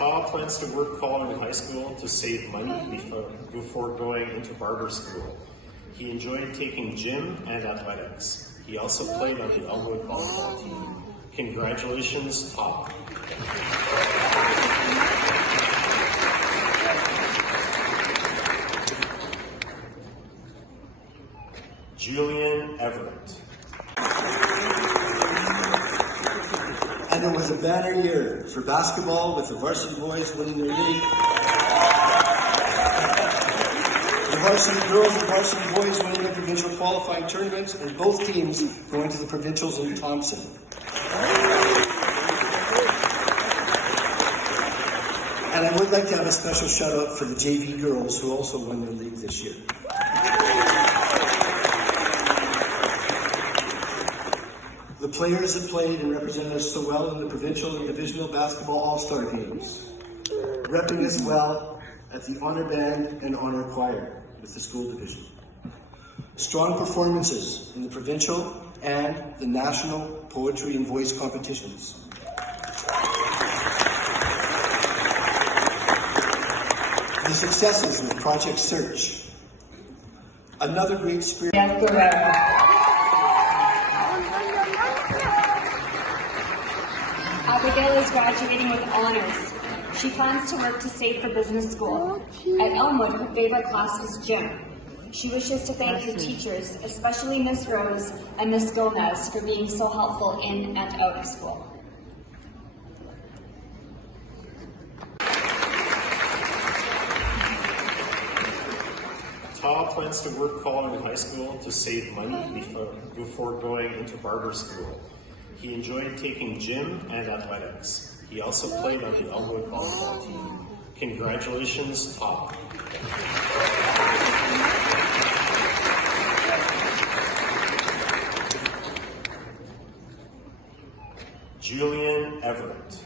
Ta plans to work following high school to save money before going into barber school. He enjoyed taking gym and athletics. He also played on the Elmwood volleyball team. Congratulations, Ta. Julian Everett. And it was a banner year for basketball, with the varsity boys winning their league. The varsity girls and varsity boys winning the provincial qualifying tournaments, and both teams going to the provincials in Thompson. And I would like to have a special shout out for the JV girls, who also won their league this year. The players that played and represented us so well in the provincial and divisional basketball all-star games, repping us well at the honor band and honor choir with the school division. Strong performances in the provincial and the national poetry and voice competitions. The successes with Project Search. Another great spirit. Abigail is graduating with honors. She plans to work to save for business school. At Elmwood, her favorite class was gym. She wishes to thank her teachers, especially Miss Rose and Miss Gomez, for being so helpful in and out of school. Ta plans to work following high school to save money before going into barber school. He enjoyed taking gym and athletics. He also played on the Elmwood volleyball team. Congratulations, Ta. Julian Everett.